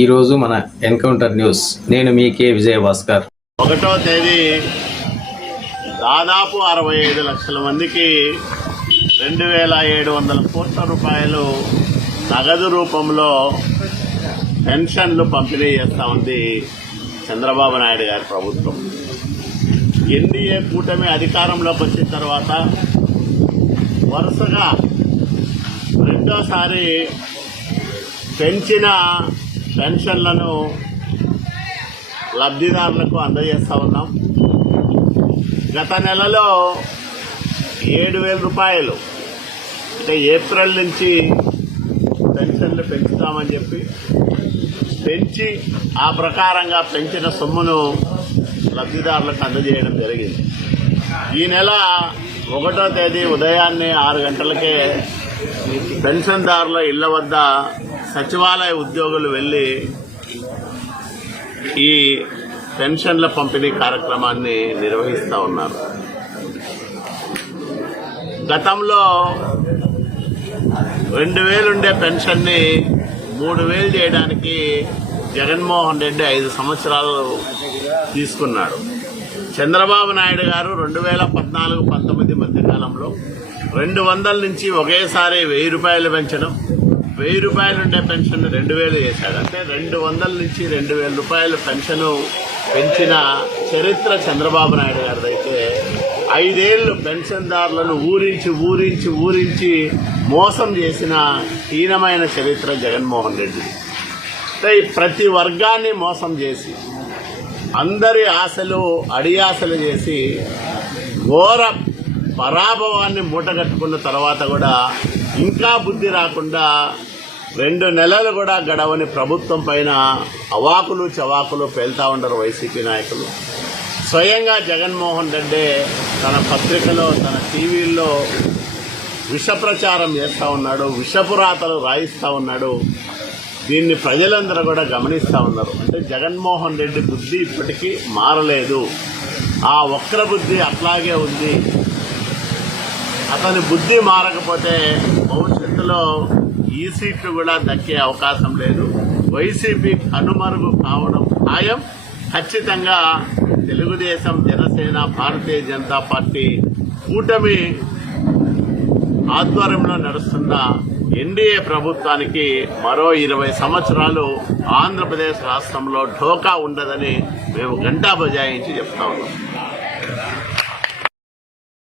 ఈరోజు మన encounter news. నేను మీ కే. విజయభాస్కర్. ఒకటో తేదీ దాదాపు అరవై ఐదు లక్షల మందికి రెండు వేల ఏడు వందల కోట్ల రూపాయలు నగదు రూపంలో పెన్షన్లు పంపిణీ చేస్తా ఉంది చంద్రబాబు నాయుడు గారి ప్రభుత్వం. ఎన్డీఏ కూటమి అధికారంలోకి వచ్చిన తర్వాత వరుసగా రెండోసారి పెంచిన పెన్షన్లను లబ్ధిదారులకు అందజేస్తా ఉన్నాం. గత నెలలో ఏడు వేల రూపాయలు అంటే ఏప్రిల్ నుంచి పెన్షన్లు పెంచుతామని చెప్పి పెంచి ఆ ప్రకారంగా పెంచిన సొమ్మును లబ్ధిదారులకు అందజేయడం జరిగింది. ఈ నెల ఒకటో తేదీ ఉదయాన్నే ఆరు గంటలకే పెన్షన్దారుల ఇళ్ళ వద్ద సచివాలయ ఉద్యోగులు వెళ్ళి ఈ పెన్షన్ల పంపిణీ కార్యక్రమాన్ని నిర్వహిస్తూ ఉన్నారు. గతంలో రెండు వేలు ఉండే పెన్షన్ని మూడు వేలు చేయడానికి జగన్మోహన్ రెడ్డి ఐదు సంవత్సరాలు తీసుకున్నాడు. చంద్రబాబు నాయుడు గారు రెండు వేల పద్నాలుగు పంతొమ్మిది మధ్యకాలంలో రెండు వందల నుంచి ఒకేసారి వెయ్యి రూపాయలు పెంచడం వెయ్యి రూపాయలు ఉండే పెన్షన్ రెండు వేలు చేశాడు. అంటే రెండు వందల నుంచి రెండు వేల రూపాయలు పెన్షన్ పెంచిన చరిత్ర చంద్రబాబు నాయుడు గారిదైతే ఐదేళ్ళు పెన్షన్దారులను ఊరించి ఊరించి ఊరించి మోసం చేసిన హీనమైన చరిత్ర జగన్మోహన్ రెడ్డి. అంటే ప్రతి వర్గాన్ని మోసం చేసి అందరి ఆశలు అడియాశలు చేసి ఘోర పరాభవాన్ని మూటగట్టుకున్న తర్వాత కూడా ఇంకా బుద్ధి రాకుండా రెండు నెలలు కూడా గడవని ప్రభుత్వం పైన అవాకులు చవాకులు పేల్తా ఉండరు వైసీపీ నాయకులు. స్వయంగా జగన్మోహన్ రెడ్డి తన పత్రికలో తన టీవీల్లో విష ప్రచారం చేస్తూ ఉన్నాడు విషపురాతలు రాయిస్తూ ఉన్నాడు. దీన్ని ప్రజలందరూ కూడా గమనిస్తూ ఉన్నారు. అంటే జగన్మోహన్ రెడ్డి బుద్ధి ఇప్పటికీ మారలేదు. ఆ వక్ర బుద్ధి అట్లాగే ఉంది. అతని బుద్ధి మారకపోతే భవిష్యత్తులో ఈ సీట్లు కూడా దక్కే అవకాశం లేదు. వైసీపీ కనుమరుగు కావడం ఖాయం. ఖచ్చితంగా తెలుగుదేశం జనసేన భారతీయ జనతా పార్టీ కూటమి ఆధ్వర్యంలో నడుస్తున్న ఎన్డీఏ ప్రభుత్వానికి మరో ఇరవై సంవత్సరాలు ఆంధ్రప్రదేశ్ రాష్ట్రంలో ఢోకా ఉండదని మేము గంటా బజాయించి చెప్తా ఉన్నాం.